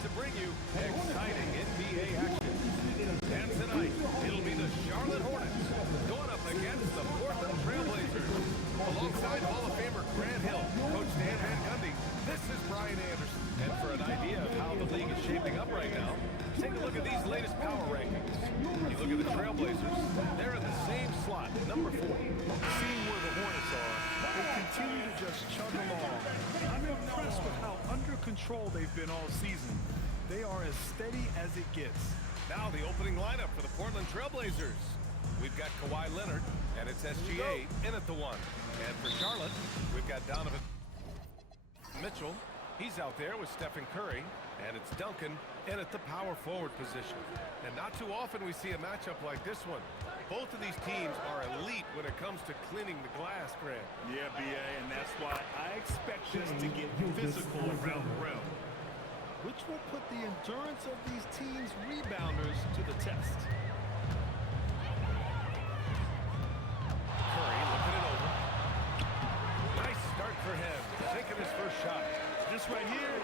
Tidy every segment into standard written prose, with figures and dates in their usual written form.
to bring you exciting NBA action. And tonight, it'll be the Charlotte Hornets going up against the Portland Trail Blazers. Alongside Hall of Famer Grant Hill, Coach Dan Van Gundy, this is Brian Anderson. And for an idea of how the league is shaping up right now, take a look at these latest power rankings. You look at the Trail Blazers, they're in the same slot, number 4. Seeing where the Hornets are, they continue to just chug along. I'm impressed with how under control they've been all season. They are as steady as it gets. Now the opening lineup for the Portland Trail Blazers. We've got Kawhi Leonard, and it's SGA in at the 1. And for Charlotte, we've got Donovan Mitchell. He's out there with Stephen Curry, and it's Duncan in at the power forward position. And not too often we see a matchup like this one. Both of these teams are elite when it comes to cleaning the glass, Grant. Yeah, BA, and that's why I expect this to get physical around the rim, which will put the endurance of these teams' rebounders to the test. Curry looking it over. Nice start for him, taking his first shot. This right here,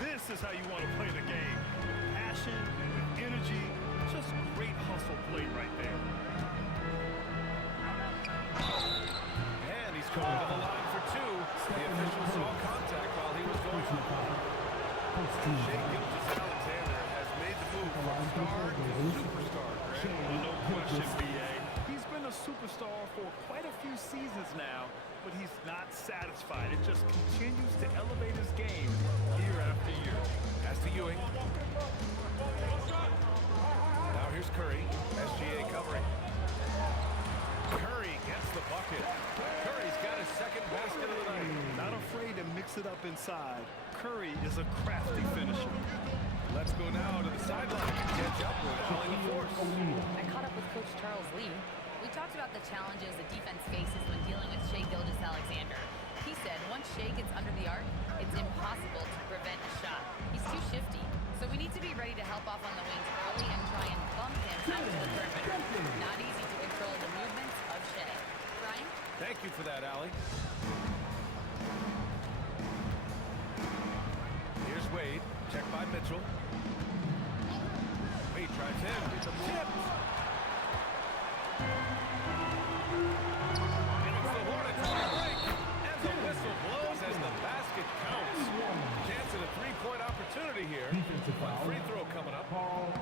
this is how you want to play the game. With passion, with energy, just great hustle played right there. And he's going to the line for 2. The official saw contact while he was going up. Shai Gilgeous-Alexander has made the move from star to superstar. Well, no question, BA. He's been a superstar for quite a few seasons now, but he's not satisfied. It just continues to elevate his game year after year. Pass to Ewing. Now here's Curry. SGA covering. Curry gets the bucket. Curry's got his second basket of the night. Not afraid to mix it up inside. Curry is a crafty finisher. Let's go now to the sideline to catch up with Allie LaForce. I caught up with Coach Charles Lee. We talked about the challenges the defense faces when dealing with Shai Gilgeous-Alexander. He said once Shai gets under the arc, it's impossible to prevent a shot. He's too shifty, so we need to be ready to help off on the wings early and try and bump him out to the perimeter. Not easy to control the movements of Shai. Brian? Thank you for that, Allie. Here's Wade, checked by Mitchell. Wade drives in, it's a tip. And it's the Hornets on the break. And the whistle blows as the basket counts. Chance at a 3-point opportunity here. One free throw coming up. All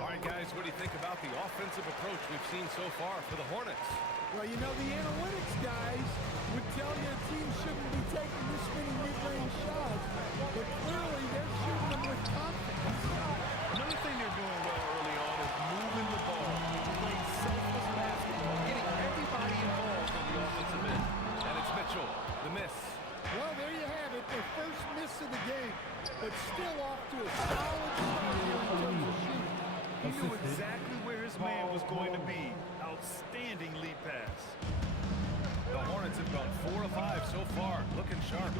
right, guys, what do you think about the offensive approach we've seen so far for the Hornets? Well, you know, the analytics guys would tell you a team shouldn't be taking this many mid-range shots, but clearly they're shooting them with confidence. Another thing they're doing well early on is moving the ball, playing selfless basketball, getting everybody involved on the offensive end. And it's Mitchell, the miss. Well, there you have it, their first miss of the game, but still off to a solid start here in terms of shooting. He knew exactly where his man was going to be. Outstanding lead pass. The Hornets have gone 4 of 5 so far, looking sharp.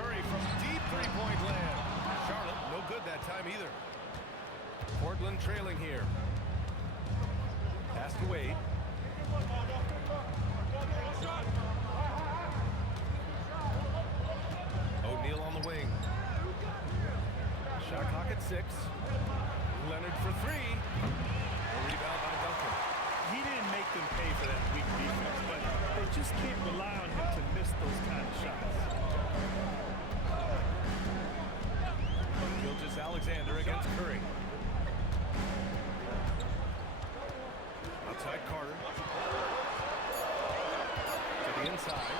Curry from deep three-point land. Charlotte, no good that time either. Portland trailing here. Pass to Wade. O'Neal on the wing. Shot clock at 6. Leonard for 3. A rebound by Duncan. He didn't make them pay for that weak defense, but they just can't rely on him to miss those kind of shots. Gilgeous-Alexander against Curry. Outside Carter. To the inside.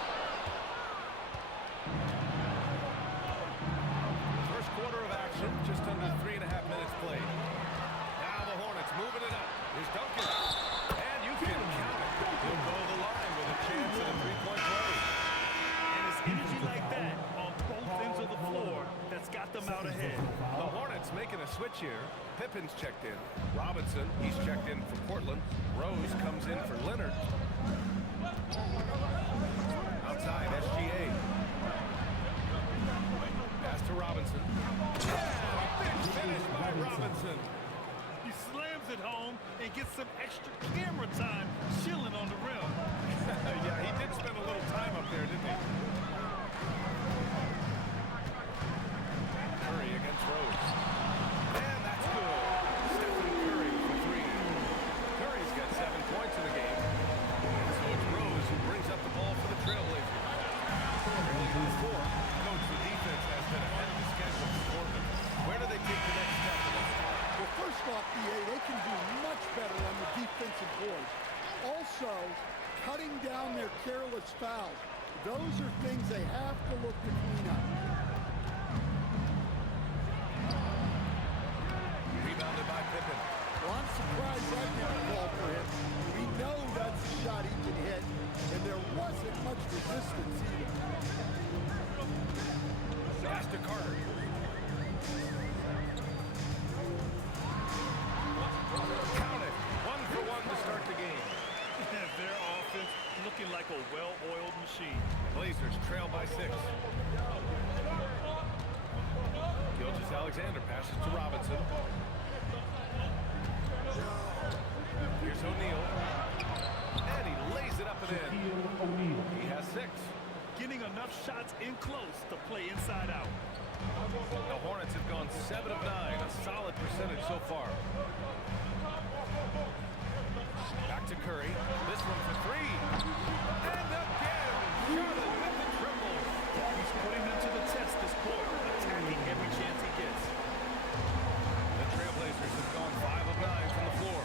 First quarter of action, just under 3.5 minutes played. Now the Hornets moving it up. Here's Duncan. And you can count it. He'll go to the line with a chance at a 3-point play. And it's energy like that on both ends of the floor that's got them out ahead. The Hornets making a switch here. Pippen's checked in. Robinson, he's checked in for Portland. Rose comes in for Leonard. Outside, SGA. Pass to Robinson. Yeah, big finish by Robinson. He slams it home and gets some extra camera time chilling on the rim. Yeah, he did spend a little time up there, didn't he? Those are things they have to look to clean up. Rebounded by Pippen. Well, I'm surprised that didn't fall for him. We know that's a shot he can hit, and there wasn't much resistance either. Pass to Carter. Count it. 1 for 1 to start the game. Their offense looking like a well-oiled machine. Blazers trail by 6. Gilgeous-Alexander passes to Robinson. Here's O'Neal. And he lays it up and in. He has 6. Getting enough shots in close to play inside out. The Hornets have gone 7 of 9, a solid percentage so far. Back to Curry. This one for 3. And again, Charlotte with the triple. He's putting them to the test this quarter, attacking every chance he gets. The Trailblazers have gone 5 of 9 from the floor.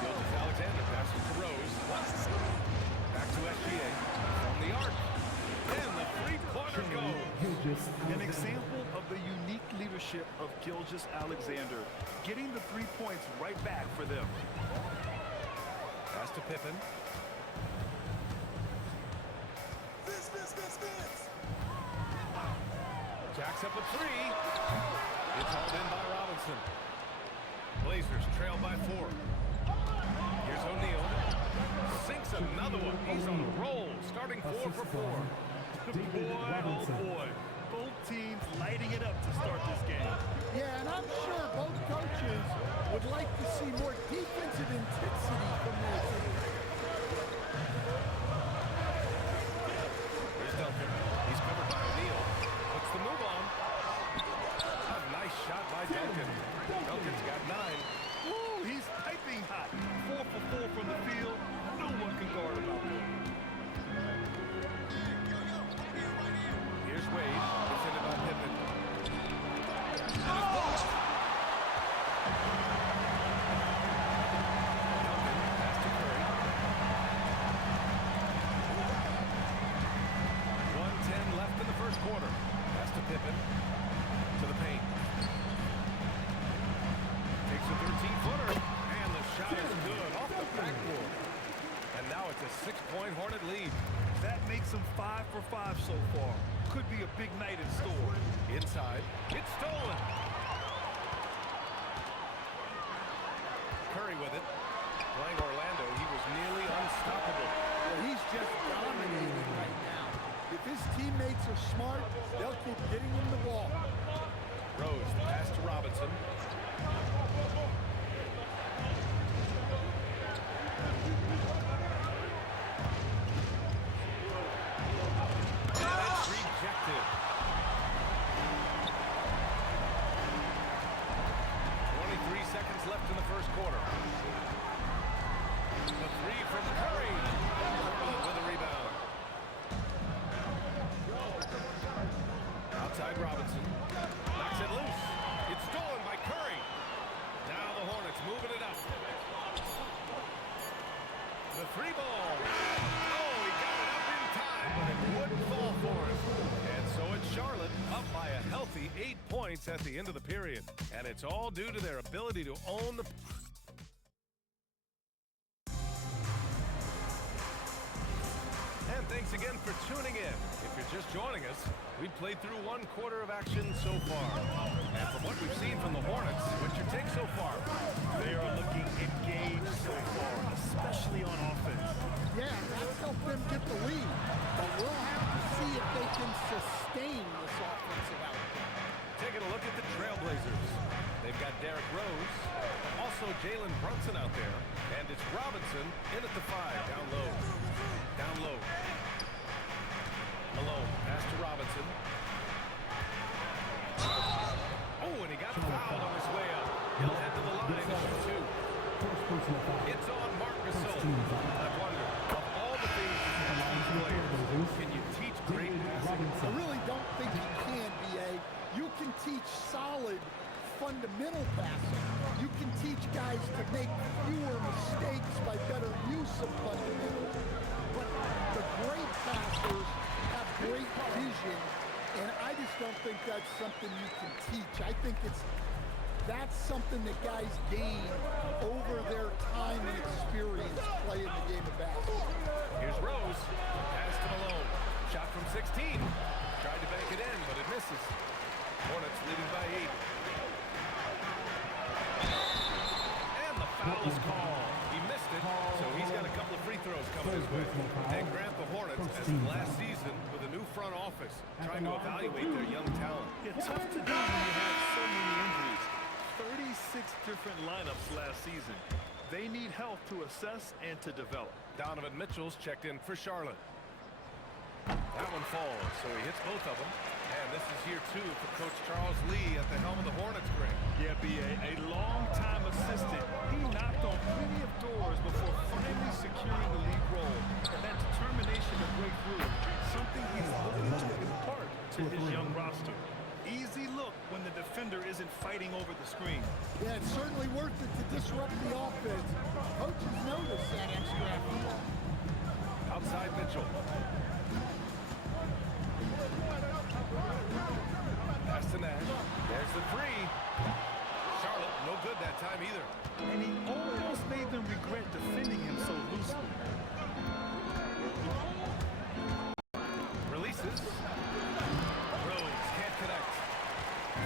Gilgeous-Alexander passes to Rose. Back to SGA. From the arc. And the three-pointer goes. An example of the unique leadership of Gilgeous-Alexander, getting the 3 points right back for them. Pass to Pippen. Jacks up a 3. It's hauled in by Robinson. Blazers trail by 4. Here's O'Neal. Sinks another one. He's on a roll, starting 4 for 4. Boy, oh boy. Both teams lighting it up to start this game. Yeah, and I'm sure both coaches would like to see more defensive intensity from their team. Here's Duncan. He's covered by O'Neal. Puts the move on. A nice shot by Duncan. Duncan's got 9. Woo, he's piping hot. 4 for 4 from the field. No one can guard him out there. Here's Wade. Defended by Pippen. And it's blocked. Duncan pass to Curry. 1:10 left in the first quarter. Pass to Pippen. To the paint. Takes a 13-footer. And the shot is good off the backboard. And now it's a 6-point Hornet lead. That makes him 5 for 5 so far. Could be a big night in store. Inside. It's stolen. Curry with it. Playing Orlando, he was nearly unstoppable. Well, he's just dominating right now. If his teammates are smart, they'll keep getting him the ball. Rose, pass to Robinson. And it's rejected. 23 seconds left in the first quarter. The 3 from Curry. With a rebound. Outside Robinson. Knocks it loose. It's stolen by Curry. Now the Hornets moving it up. The 3 ball. Oh, he got it up in time, but it wouldn't fall for him. And so it's Charlotte up by a healthy 8 points at the end of the period. And it's all due to their ability to own the... And thanks again for tuning in. If you're just joining us, we played through 1 quarter of action so far. And from what we've seen from the Hornets, what's your take so far? They are looking engaged so far, especially on offense. Yeah, that's helped them get the lead. But we'll have to see if they can sustain this offensive output. Taking a look at the Trailblazers. They've got Derrick Rose, also Jalen Brunson out there, and it's Robinson in at the 5, down low. Down low. Malone, pass to Robinson. Oh, and he got fouled on his way up. He'll head to the line for 2. It's on Marc Gasol. I wonder, of all the things you can teach players, can you teach great passing? I really don't think you can, B.A. You can teach solid, fundamental passing. You can teach guys to make fewer mistakes by better use of fundamentals. But something you can teach. I think that's something that guys gain over their time and experience playing the game of basketball. Here's Rose. Pass to Malone. Shot from 16. Tried to bank it in, but it misses. Hornets leading by 8. And the foul is called. He missed it, so he's got a couple of free throws coming his way. And Grant, the Hornets, as last season with a new front office, trying to evaluate their young talent. Yeah, tough to do when you have so many injuries. 36 different lineups last season. They need help to assess and to develop. Donovan Mitchell's checked in for Charlotte. That one falls, so he hits both of them. And this is year 2 for Coach Charles Lee at the helm of the Hornets, Greg. Yeah, B.A., a long-time assistant. He knocked on plenty of doors before finally securing the lead role. And that determination to break through, something he's looking to impart to his young roster. Easy look when the defender isn't fighting over the screen. Yeah, it's certainly worth it to disrupt the offense. Coaches notice that extra effort. Outside Mitchell. Pass to Nash. There's the 3. Charlotte, no good that time either. And he almost made them regret defending him so loosely. Releases. Rose can't connect.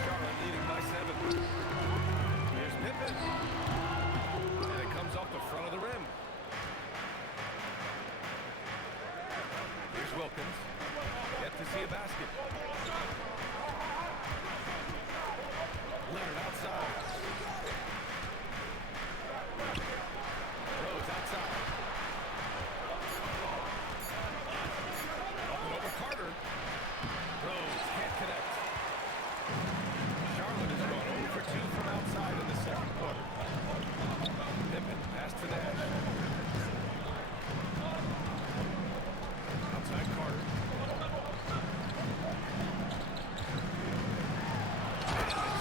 Charlotte leading by 7. Here's Pippen. And it comes off the front of the rim. Here's Wilkins. Yet to see a basket. Leonard outside. Rose outside. Up and over Carter. Rose can't connect. Charlotte has gone 0 for 2 from outside in the second quarter. Pippen pass to Nash. Outside Carter.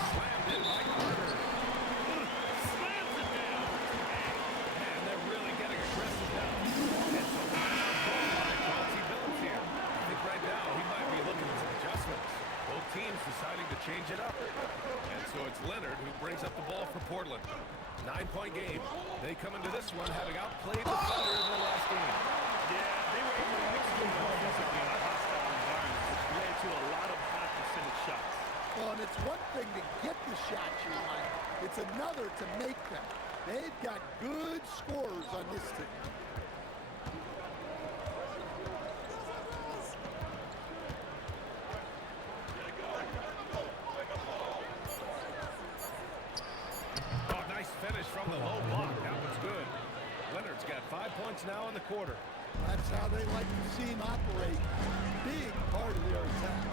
Slammed in by Carter. Slams it down. Man, they're really getting aggressive now. And so Chauncey Billups here. I think right now he might be looking at some adjustments. Both teams deciding to change it up. And so it's Leonard who brings up the ball for Portland. 9-point game. They come into this one having outplayed the Thunder in their last game. Yeah, they were able to mix things up offensively in a hostile environment, which led to a lot of high percentage shots. Well, and it's one thing to get the shots you like. It's another to make them. They've got good scorers on this team. Oh, nice finish from the low block. That one's good. Leonard's got 5 points now in the quarter. That's how they like to see him operate. Big part of their attack.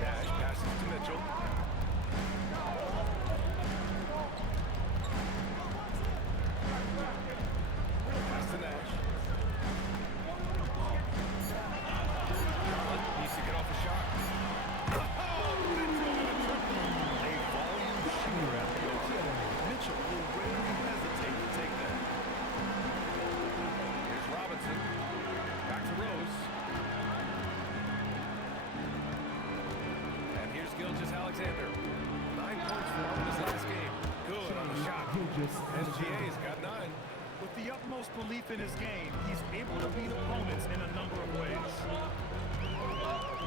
Nash passes to Mitchell. Pass to Nash. Charlotte needs to get off a shot. Oh, Mitchell with a triple. A volume shooter at the OT. Mitchell will rarely hesitate to take that. Here's Robinson. Back to Rose. And here's Gilgeous-Alexander. 9 points for him in his last game. Good on the shot. SGA's got 9. With the utmost belief in his game, he's able to beat opponents in a number of ways.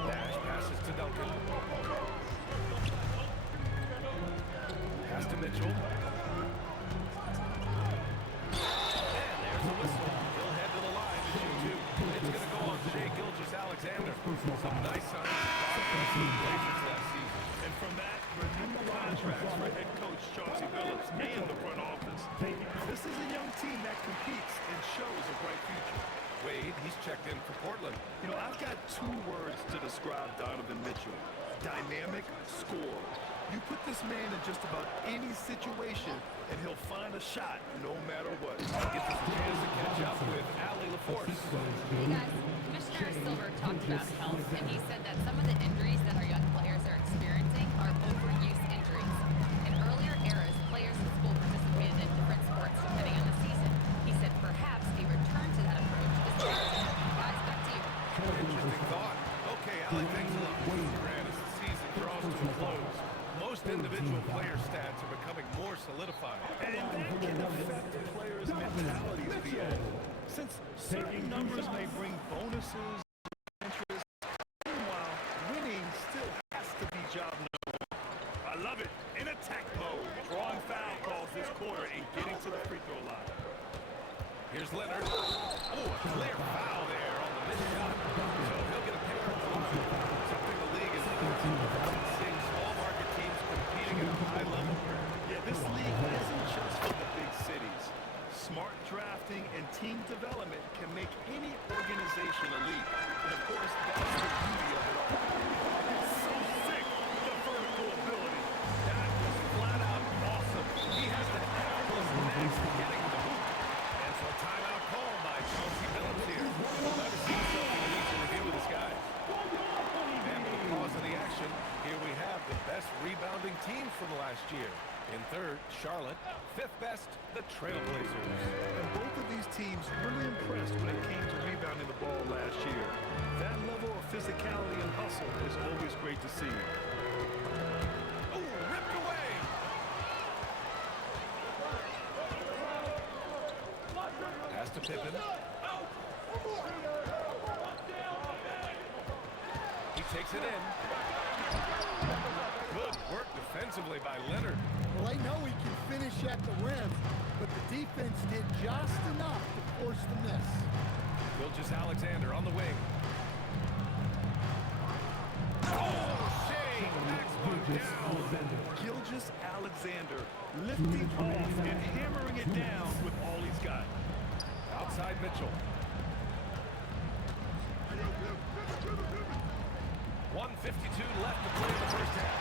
Nash passes to Duncan. Pass to Mitchell. And there's the whistle. He'll head to the line to shoot 2. It's going to go on Shai Gilgeous-Alexander. Some nice signs for the Blazers last season. And from that, renewed contracts for head coach Chauncey Billups and the front office. This is a young team that competes and shows a bright future. Wade, he's checked in for Portland. You know, I've got 2 words to describe Donovan Mitchell. Dynamic scorer. You put this man in just about any situation, and he'll find a shot no matter what. Gives us a chance to catch up with Allie LaForce. Hey guys, Commissioner Silver talked about health, and he said that some of the injuries that our young players are experiencing are overuse injuries. In earlier eras, players in school participated in different sports depending on the season. He said perhaps a return to that approach is warranted. Guys, back to you. Interesting thought. Okay, Allie, thanks a lot. Grant, as the season individual player stats are becoming more solidified. And that can affect the players' mentalities, BA. Since certain numbers may bring bonuses, interest, meanwhile, winning still has to be job number one. I love it. In attack mode. Drawing foul calls this quarter and getting to the free throw line. Here's Leonard. Oh, a clear foul there on the missed shot. So he'll get a pair of five. Something the league is seeing small market teams competing at a high level. Yeah, this league isn't just for the big cities. Smart drafting and team development can make any organization elite. And of course, that's the beauty of it all. It's so sick, the vertical ability. That was flat out awesome. He has the effortless knack to getting the hoop. And so a timeout call by Chauncey Billups here. Let's see something we need to review with this guy. And with the pause of the action, here we have the best rebounding team from last year. In third, Charlotte. Fifth best, the Trailblazers. And both of these teams really impressed when it came to rebounding the ball last year. That level of physicality and hustle is always great to see. Oh, ripped away. Pass to Pippen. He takes it in. Good work defensively by Leonard. Well, they know he can finish at the rim, but the defense did just enough to force the miss. Gilgeous-Alexander on the wing. Oh, Shea backs one down. Gilgeous-Alexander lifting off and hammering it down with all he's got. Outside Mitchell. 1:52 left to play in the first half.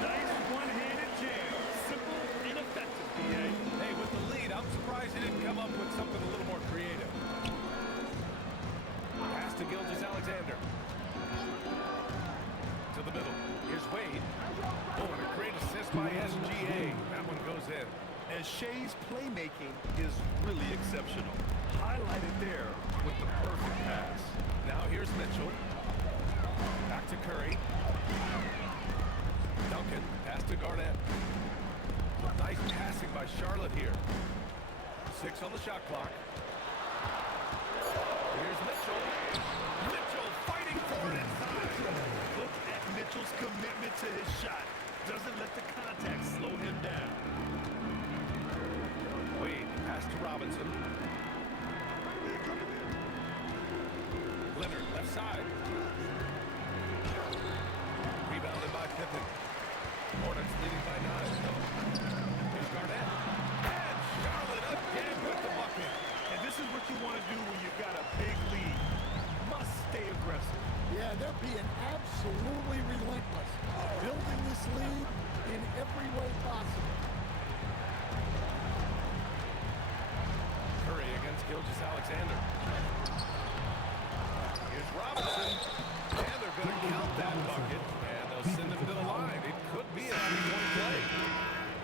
Nice one-handed jam. Simple and effective, BA. Hey, with the lead, I'm surprised he didn't come up with something a little more creative. Pass to Gilgeous-Alexander. To the middle. Here's Wade. Oh, and a great assist by SGA. That one goes in. And Shea's playmaking is really exceptional. Highlighted there with the perfect pass. Now here's Mitchell. Back to Curry. Duncan, pass to Garnett. Nice passing by Charlotte here. 6 on the shot clock. Here's Mitchell. Mitchell fighting for it inside. Look at Mitchell's commitment to his shot. Doesn't let the contact slow him down. Wade, pass to Robinson. Leonard, left side. Rebounded by Pippen. Hornets leading by 9. Here's Garnett. And Charlotte again with the bucket. And this is what you want to do when you've got a big lead. Must stay aggressive. Yeah, they're being absolutely relentless, building this lead in every way possible. Curry against Gilgeous-Alexander. Here's Robinson. And they're going to count that bucket. And they'll send him to the line. It could be a 3-point play.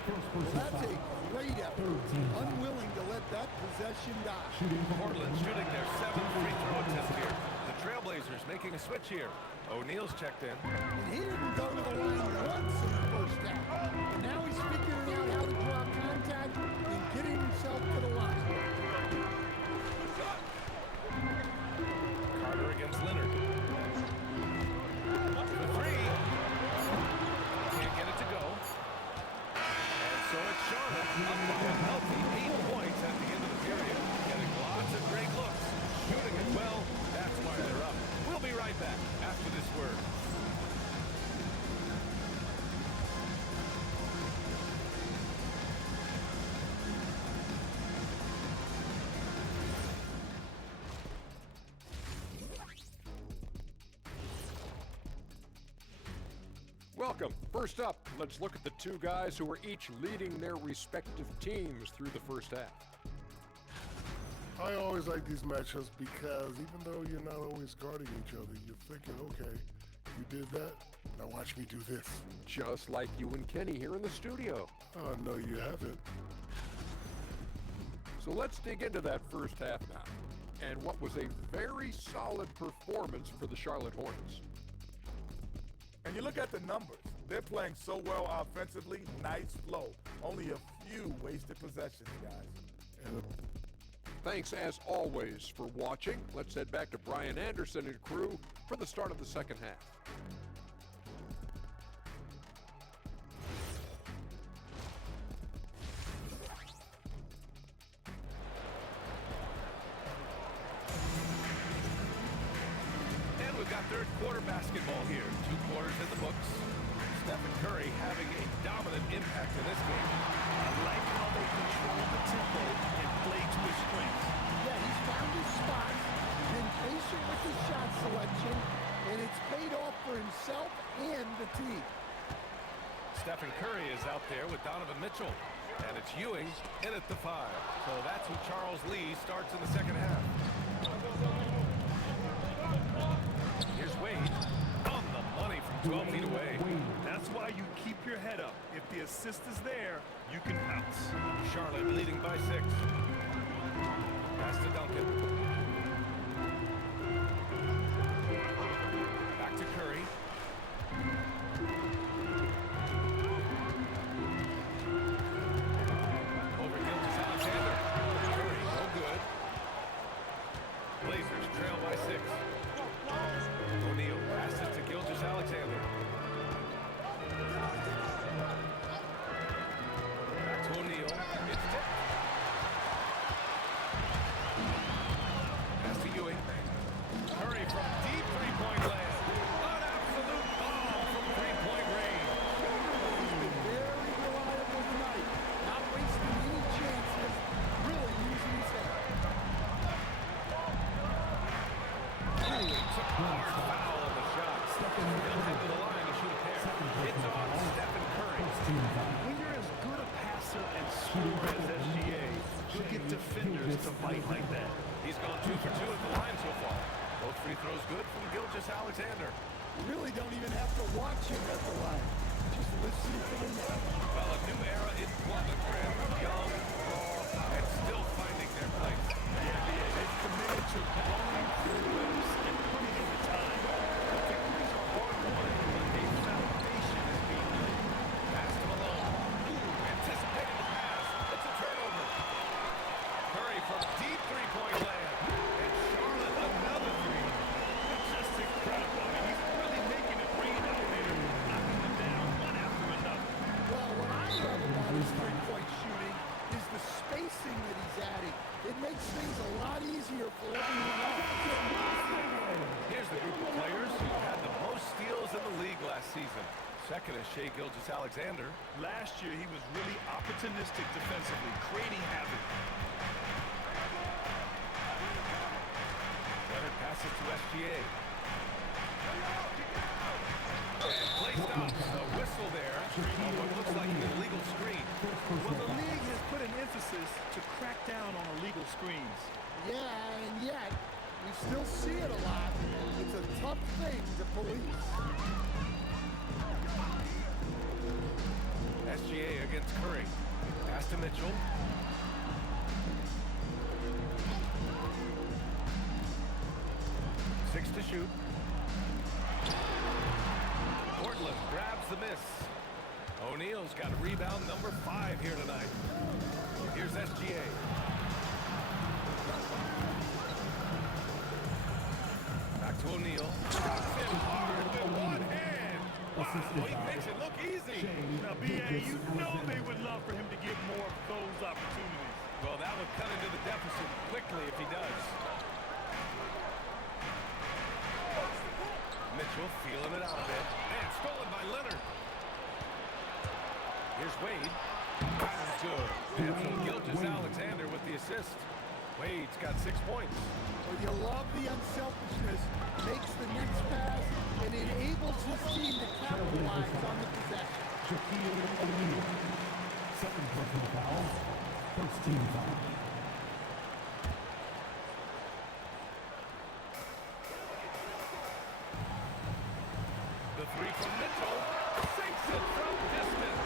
Well, that's a great effort. Unwilling to let that possession die. Portland shooting their 7th free throw attempt here. The Trailblazers making a switch here. O'Neal's checked in. And he didn't go to the line once in the first half. But now he's figuring out how to draw contact and getting himself to the line. Carter against Leonard. The three. Can't get it to go. And so it's Charlotte up by a healthy 8 points at the end of the period. Getting lots of great looks. Shooting it well. That's why they're up. We'll be right back after this word. Welcome. First up, let's look at the two guys who are each leading their respective teams through the first half. I always like these matchups because even though you're not always guarding each other, you're thinking, okay, you did that, now watch me do this. Just like you and Kenny here in the studio. Oh, no, you haven't. So let's dig into that first half now, and what was a very solid performance for the Charlotte Hornets. And you look at the numbers. They're playing so well offensively. Nice flow. Only a few wasted possessions, guys. Thanks as always for watching. Let's head back to Brian Anderson and crew for the start of the second half. And we've got third quarter basketball here. 2 quarters in the books. Stephen Curry having a dominant impact in this game. I like how they control the tempo and play to his strengths. Yeah, he's found his spots, been patient with his shot selection, and it's paid off for himself and the team. Stephen Curry is out there with Donovan Mitchell. And it's Ewing in at the 5. So that's who Charles Lee starts in the second half. Here's Wade on the money from 12 feet away. That's why you keep your head up. If the assist is there, you can pounce. Charlotte leading by 6. Pass to Duncan. Back to Curry. Over Gilgeous Alexander. Curry, no good. Blazers trail by 6. O'Neal passes to Gilgeous Alexander. Back to O'Neal. It's tipped. Pass to Ewing. Curry from deep three-point land. An absolute bomb from three-point range. Very reliable tonight, not wasting any chances, really using his head. Ewing took a hard foul on the shot. He'll head to the line to shoot a pair. It's on Stephen Curry. When you're as good a passer and scorer as SGA, you'll get defenders to fight like that. He's gone 2 for 2 at the line so far. Both free throws good from Gilgeous Alexander. You really don't even have to watch him at the line. Just listen to him. Well, a new era in Portland, Graham. Young, raw, and still finding their place. They've committed to blowing through loops and putting in the time. Victories are hard-won, but a foundation is being laid. Pass to Malone. Anticipating the pass. It's a turnover. Curry from deep three-point land. And Charlotte another 3. It's just incredible. I mean, he's really making it rain out there, knocking them down one after another. Well, what I love about his three-point shooting is the spacing that he's adding. It makes things a lot easier for everyone else. Here's the group of players who had the most steals in the league last season. Second is Shai Gilgeous-Alexander. Last year, he was really opportunistic defensively, creating havoc. Leonard passes to SGA. And placed up. A whistle there on what looks like an illegal screen. Well, the league has put an emphasis to crack down on illegal screens. Yeah, and yet, we still see it a lot. It's a tough thing to police. SGA against Curry. Pass to Mitchell. Six to shoot. Portland grabs the miss. O'Neal's got rebound number 5 here tonight. Here's SGA. Back to O'Neal. Drops it hard with one hand. Wow, he makes it look easy. Now, B.A., you know they would love for him to get more of those opportunities. Well, that would cut into the deficit quickly if he does. Mitchell feeling it out a bit. And stolen by Leonard. Here's Wade. That was good. And so Gilgeous-Alexander with the assist. Wade's got 6 points. Well, you love the unselfishness. Makes the next pass and enables his team to capitalize on the possession. Shaquille O'Neal, second personal foul, first team foul. The 3 from Mitchell. Sinks it from distance.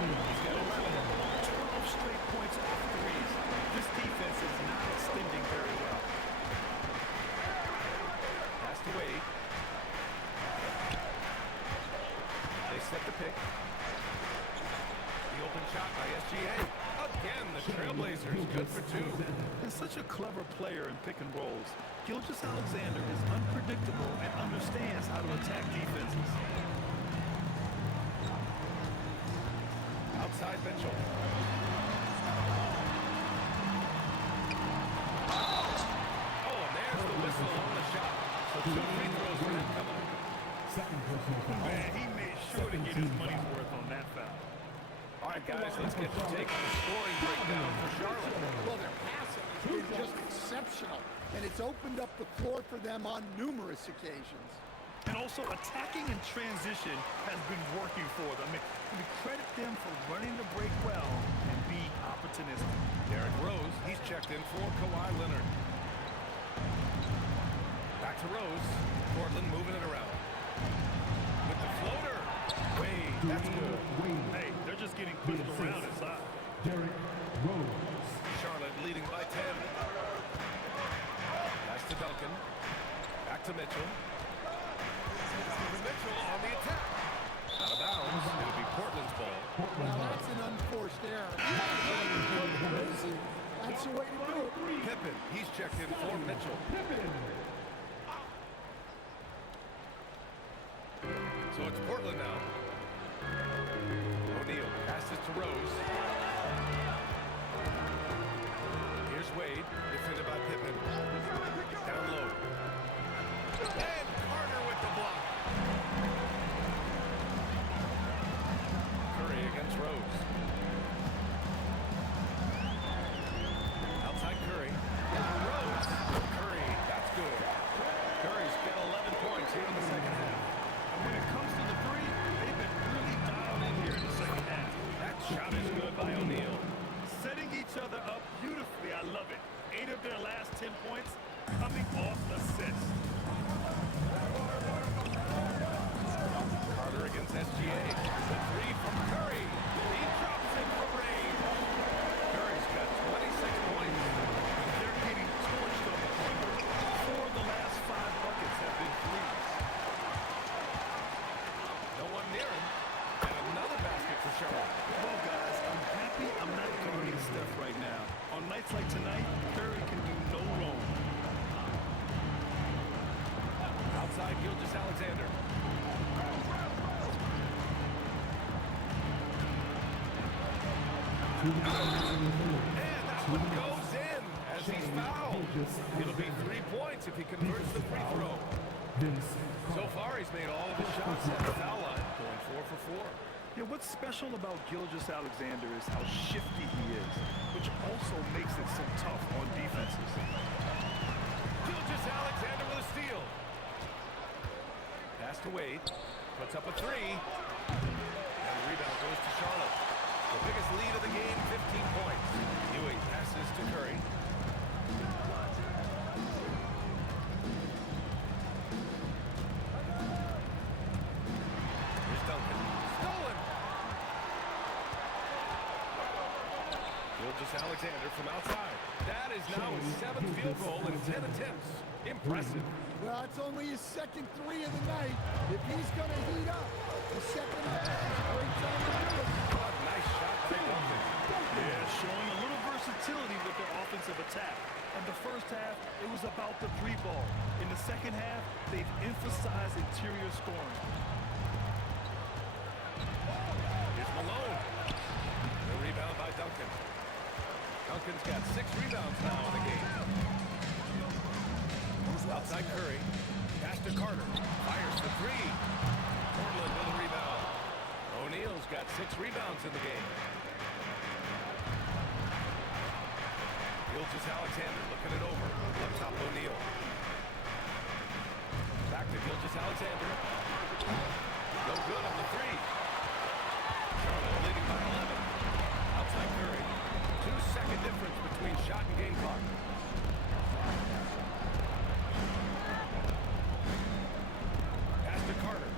He's got 11. 12 straight points off threes. This defense is not extending very well. Pass to Wade. They set the The open shot by SGA. Again, the Trailblazers good for two. He's such a clever player in pick and rolls. Gilgeous-Alexander is unpredictable and understands how to attack defenses. Outside Mitchell. Oh, and there's the whistle on the shot. So two free throws for him coming. Second personal foul. Man, he made sure to get his money's worth on that foul. All right, guys, let's get your take on the scoring breakdown for Charlotte. Well, their passing has been just exceptional, and it's opened up the floor for them on numerous occasions. And also, attacking in transition has been working for them. I mean, we credit them for running the break well and be opportunistic. Derrick Rose, he's checked in for Kawhi Leonard. Back to Rose. Portland moving it around. With the floater. Wade, that's good. Hey, they're just getting pushed around inside. Derrick Rose. Charlotte leading by 10. Pass to Duncan. Back to Mitchell. Mitchell on the attack. Out of bounds. It'll be Portland's ball. Now, that's an unforced error. That's the way to do it. Pippen, he's checked in for Mitchell. So it's Portland now. O'Neal passes to Rose. Here's Wade, defended by Pippen. Down low. And Carter with the block. Curry against Rose. Outside Curry. Rose. Curry, that's good. Curry's got 11 points here in the second half. And when it comes to the three, they've been really dialed in here in the second half. That shot is good by O'Neal. Setting each other up beautifully. I love it. 8 of their last 10 points coming off assists. Carter against SGA. The three from Curry. He drops it for range. Curry's got 26 points. They're getting torched on the perimeter. 4 of the last 5 buckets have been threes. No one near him. And another basket for Charlotte. Well, guys, I'm happy I'm not guarding Steph right now. On nights like tonight, Curry can do no wrong. Outside Gilgeous-Alexander. And that one goes in as he's fouled. It'll be 3 points if he converts the free throw. So far, he's made all of his shots at the foul line, going 4 for 4. Yeah, what's special about Gilgeous-Alexander is how shifty he is, which also makes it so tough on defenses. Gilgeous-Alexander with a steal. Pass to Wade. Puts up a three. And the rebound goes to Charlotte. The biggest lead of the game, 15 points. Ewing passes to Curry. Here's Duncan. Stolen! Gilgeous-Alexander from outside. That is now his 7th field goal in 10 attempts. Impressive. Well, it's only his second three of the night. If he's going to heat up, the second half is a great time to do it. Nice shot by Duncan. Yeah, showing a little versatility with their offensive attack. In the first half, it was about the three ball. In the second half, they've emphasized interior scoring. Here's Malone. The rebound by Duncan. Duncan's got 6 rebounds now in the game. Outside Curry. Pass to Carter. Fires the three. Portland with a rebound. O'Neal's got 6 rebounds in the game. Gilgeous-Alexander looking it over. Up top O'Neal. Back to Gilgeous-Alexander. No good on the three. Charlotte leading by 11. Outside Curry. 2-second difference between shot and game clock. Pass to Carter.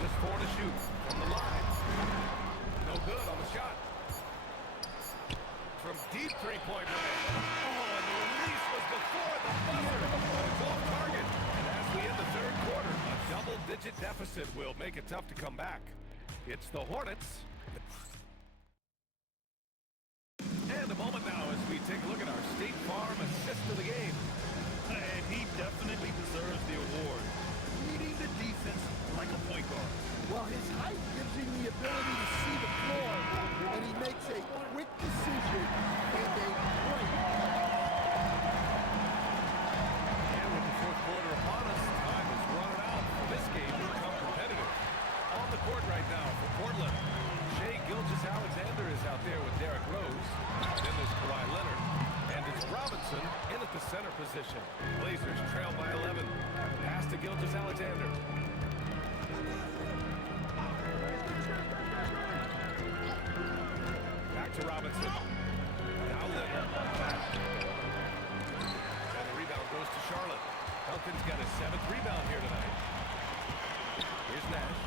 Just 4 to shoot from the line. No good on the shot. From deep three-point range. double-digit deficit will make it tough to come back. It's the Hornets. And a moment now as we take a look at our State Farm assist of the game. And he definitely deserves the award. Leading the defense like a point guard. Well, his height gives him the ability to see the floor, and he makes a quick decision and a great. And with the fourth quarter upon us, time is running out for this game to become competitive. On the court right now for Portland, Shai Gilgeous-Alexander is out there with Derrick Rose. Then there's Kawhi Leonard. And it's Robinson in at the center position. Blazers trail by 11. Pass to Gilgeous-Alexander. Back to Robinson. Now Leonard. And the rebound goes to Charlotte. Duncan's got his 7th rebound here tonight. Here's Nash.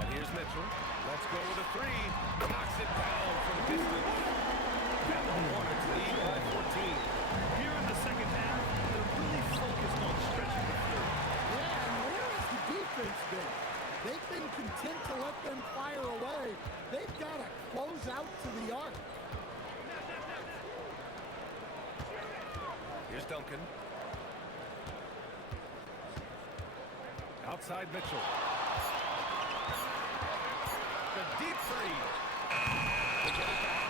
And here's Mitchell. Let's go with a 3. Knocks it down for the distance. And the Hornets lead by 14. Here in the second half, they're really focused on stretching the floor. Yeah, and where has the defense been? They've been content to let them fire away. They've got to close out to the arc. Here's Duncan. Outside Mitchell. The deep 3. They get it back.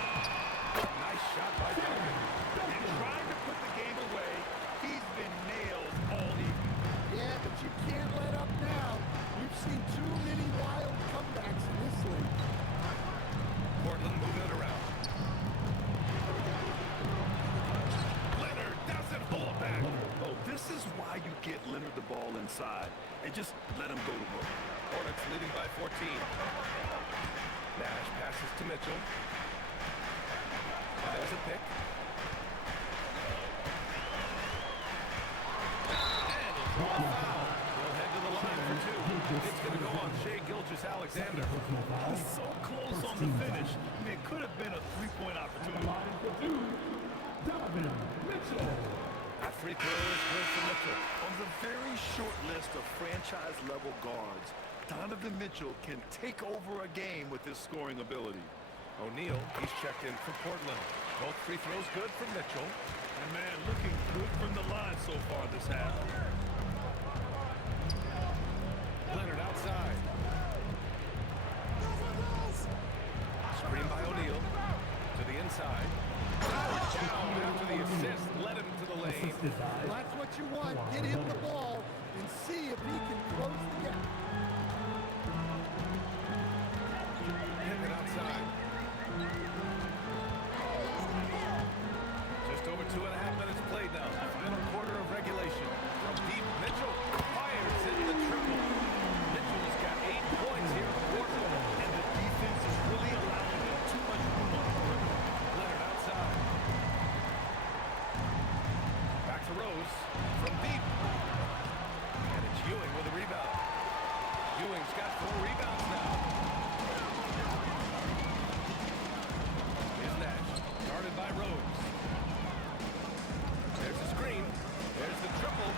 Nice shot by Duncan. And trying to put the game away, he's been nailed all evening. Yeah, but you can't let up now. We've seen too many wild comebacks in this league. Portland moving it around. Leonard doesn't hold back. Oh, this is why you get Leonard the ball inside and just let him go to work. Hornets leading by 14. Nash passes to Mitchell. And there's a pick. And a draw foul. He'll head to the line for 2. It's going to go on Shai Gilgeous-Alexander. So close on the finish. I mean, it could have been a three-point opportunity. Donovan Mitchell. That free throw is good for Mitchell. On the very short list of franchise-level guards, Donovan Mitchell can take over a game with his scoring ability. O'Neal, he's checked in for Portland. Both free throws good from Mitchell. And man, looking good from the line so far this half. Leonard outside. Screen by O'Neal. To the inside. Down after the assist. Led him to the lane. Well, that's what you want. Get him the ball and see if he can close the gap. Pippen outside. Just over 2.5 minutes played now. Final quarter of regulation. From deep, Mitchell fires in the triple. Mitchell's got 8 points here in the quarter. And the defense is really allowing them too much room on the perimeter. Leonard outside. Back to Rose. From deep. And it's Ewing with a rebound. Ewing's got 4 rebounds now. Here's Nash. Guarded by Rose. There's the screen. There's the triple.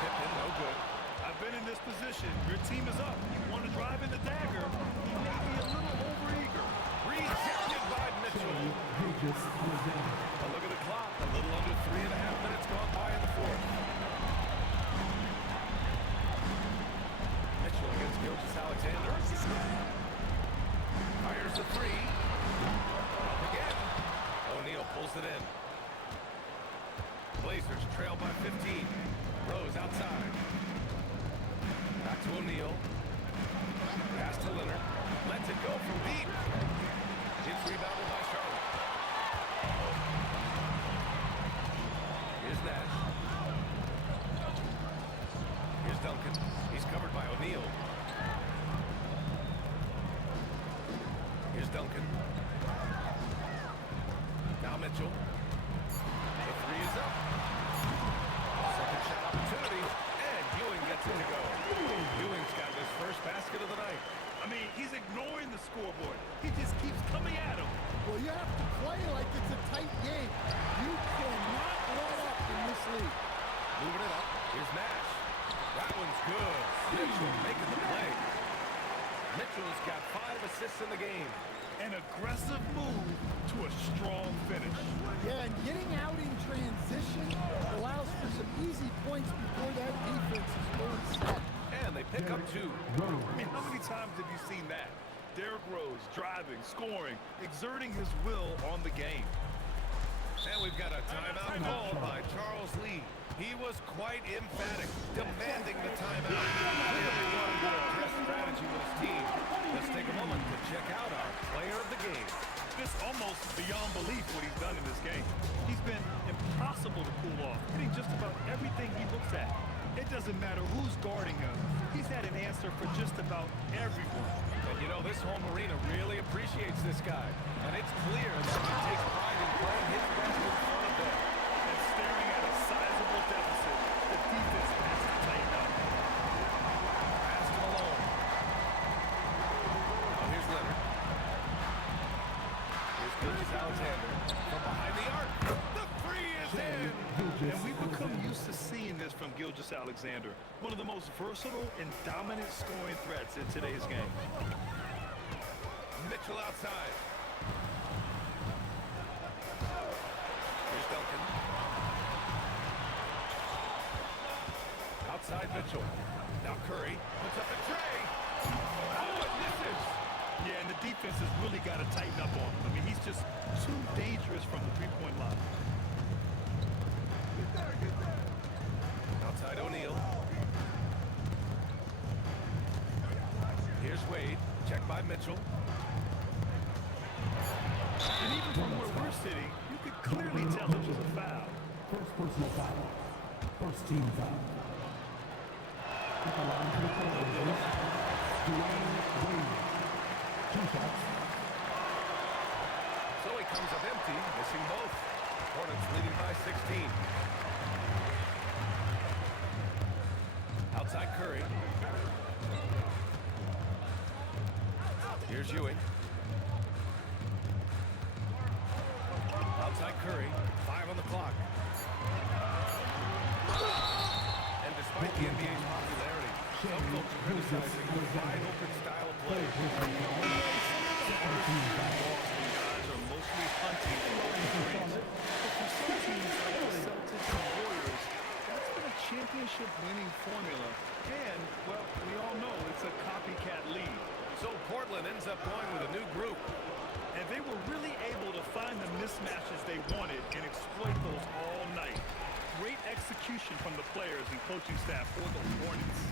Pippen, no good. I've been in this position. Your team is up. You want to drive in the dagger. He may be a little overeager. Rejected by Mitchell. Gilgeous-Alexander. A look at the clock. A little under 3.5 minutes gone by in the fourth. Mitchell against Gilgeous-Alexander. Fires the 3. Up again. O'Neal pulls it in. Blazers trail by 15. Rose outside. Back to O'Neal. Pass to Leonard. Lets it go from deep. It's rebounded by Charlotte. Here's Nash. Here's Duncan. He's covered by O'Neal. Here's Duncan. Now Mitchell. The 3 is up. Second shot opportunity. And Ewing gets it to go. Ewing's got his first basket of the night. I mean, he's ignoring the scoreboard. He just keeps coming at him. Well, Moving it up. Here's Nash. That one's good. Mitchell making the play. Mitchell's got 5 assists in the game. An aggressive move to a strong finish. Yeah, and getting out in transition allows for some easy points before that defense is fully set. And they pick up 2. I mean, how many times have you seen that? Derrick Rose driving, scoring, exerting his will on the game. And we've got a timeout called by Charles Lee. He was quite emphatic, demanding the timeout. Clearly wanting to address strategy with his team. Let's take a moment to check out our player of the game. It's almost beyond belief what he's done in this game. He's been impossible to cool off, hitting just about everything he looks at. It doesn't matter who's guarding him. He's had an answer for just about everyone. And you know, this home arena really appreciates this guy. And it's clear that he takes pride in playing his best in front of them. And staring at a sizable deficit, the defense has to tighten up. Pass to Malone. Now here's Leonard. Here's Gilgeous Alexander from behind the arc. The 3 is in. And we've become used to seeing this from Gilgeous Alexander, one of the most versatile and dominant scoring threats in today's game. Mitchell outside. Here's Duncan. Outside Mitchell. Now Curry puts up a tray. Oh, it misses. Yeah, and the defense has really got to tighten up on him. I mean, he's just too dangerous from the three-point line. Outside O'Neal. Here's Wade. Checked by Mitchell. And even from where we're sitting, you could clearly tell it was a foul. First personal foul. First team foul. At the line to the trailblazers, Dwayne Wade. 2 shots. So he comes up empty, missing both. Hornets leading by 16. Outside Curry. Here's Ewing. Outside Curry. 5 on the clock. And despite the NBA's popularity, some folks are criticizing the wide-open style of play. Guys are mostly hunting for open threes. But for some teams like the Celtics and Warriors, that's been a championship-winning formula. And, well, we all know it's a copycat league. So Portland ends up going with a new group. And they were really able to find the mismatches they wanted and exploit those all night. Great execution from the players and coaching staff for the Hornets.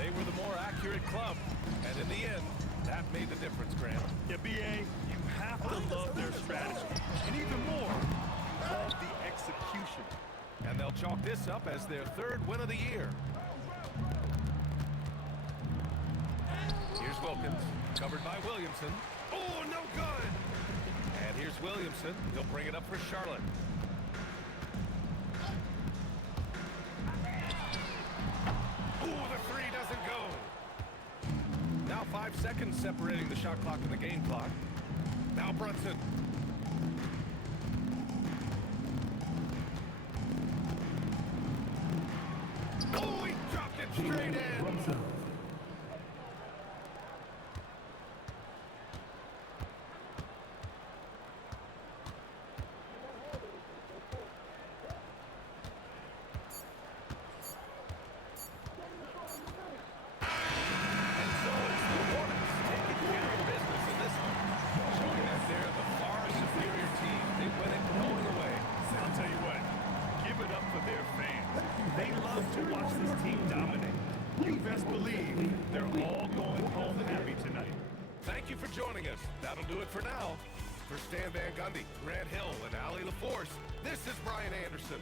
They were the more accurate club. And in the end, that made the difference, Graham. Yeah, BA, you have to love their strategy. And even more, love the execution. And they'll chalk this up as their 3rd win of the year. Here's Wilkins, covered by Williamson. Oh, no good! And here's Williamson. He'll bring it up for Charlotte. Oh, the 3 doesn't go. Now 5 seconds separating the shot clock and the game clock. Now Brunson. Oh, he dropped it straight in. Brunson. And so it's the Hornets taking care of business in this one, showing that they're the far superior team. They win it going away. I'll tell you what, give it up for their fans. They love to watch this team dominate. You best believe they're all going home happy tonight. Thank you for joining us. That'll do it for now. For Stan Van Gundy, Grant Hill, and Allie LaForce, this is Brian Anderson.